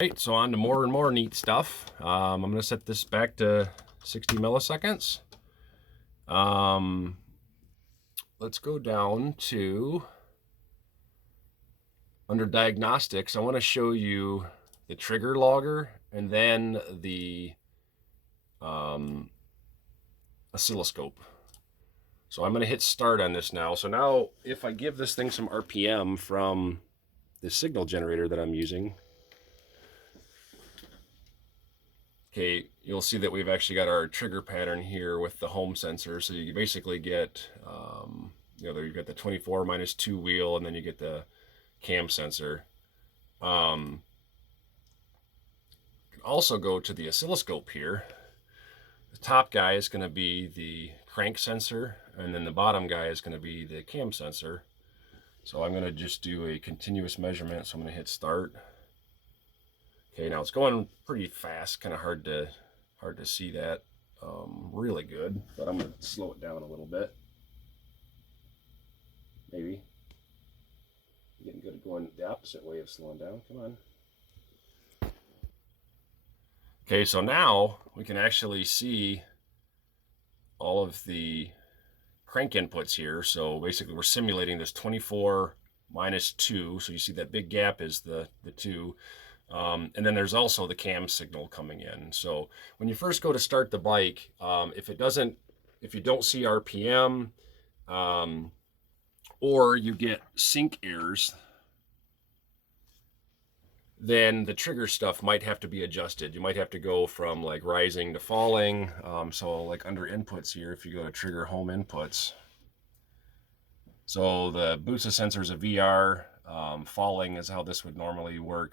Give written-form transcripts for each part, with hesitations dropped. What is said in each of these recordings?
Right, so on to more and more neat stuff. I'm going to set this back to 60 milliseconds. Let's go down to under diagnostics. I want to show you the trigger logger and then the oscilloscope. So I'm going to hit start on this now. So now if I give this thing some RPM from the signal generator that I'm using, okay, you'll see that we've actually got our trigger pattern here with the home sensor. So you basically get, there you've got the 24 minus 2 wheel, and then you get the cam sensor. You can also go to the oscilloscope here. The top guy is going to be the crank sensor, and then the bottom guy is going to be the cam sensor. So I'm going to just do a continuous measurement. So I'm going to hit start. Okay, now it's going pretty fast, kind of hard to see that really good, but I'm going to slow it down a little bit. Maybe. Getting good at going the opposite way of slowing down. Come on. Okay, so now we can actually see all of the crank inputs here. So basically we're simulating this 24 minus 2. So you see that big gap is the 2. And then there's also the cam signal coming in. So when you first go to start the bike, if you don't see RPM, or you get sync errors, then the trigger stuff might have to be adjusted. You might have to go from like rising to falling. So like under inputs here, if you go to trigger home inputs, so the boost sensor is a VR. Falling is how this would normally work.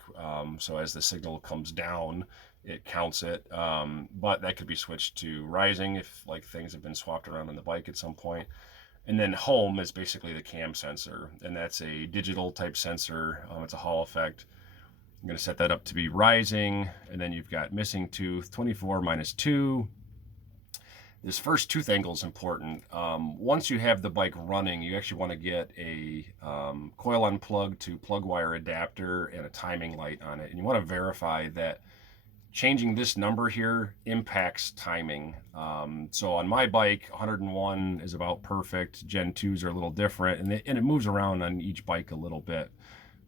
So as the signal comes down, it counts it. But that could be switched to rising if like things have been swapped around on the bike at some point. And then home is basically the cam sensor, and that's a digital type sensor. It's a Hall effect. I'm going to set that up to be rising, and then you've got missing tooth, 24 minus 2. This first tooth angle is important. Once you have the bike running, you actually want to get a coil unplug to plug wire adapter and a timing light on it. And you want to verify that changing this number here impacts timing. So on my bike, 101 is about perfect. Gen 2s are a little different, and it moves around on each bike a little bit.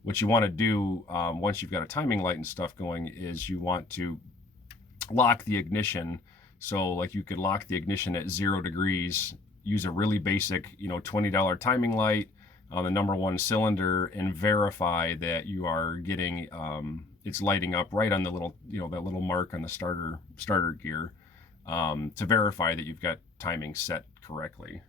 What you want to do once you've got a timing light and stuff going is you want to lock the ignition. So like you could lock the ignition at 0 degrees, use a really basic, $20 timing light on the number 1 cylinder, and verify that you are getting it's lighting up right on the little, that little mark on the starter gear, to verify that you've got timing set correctly.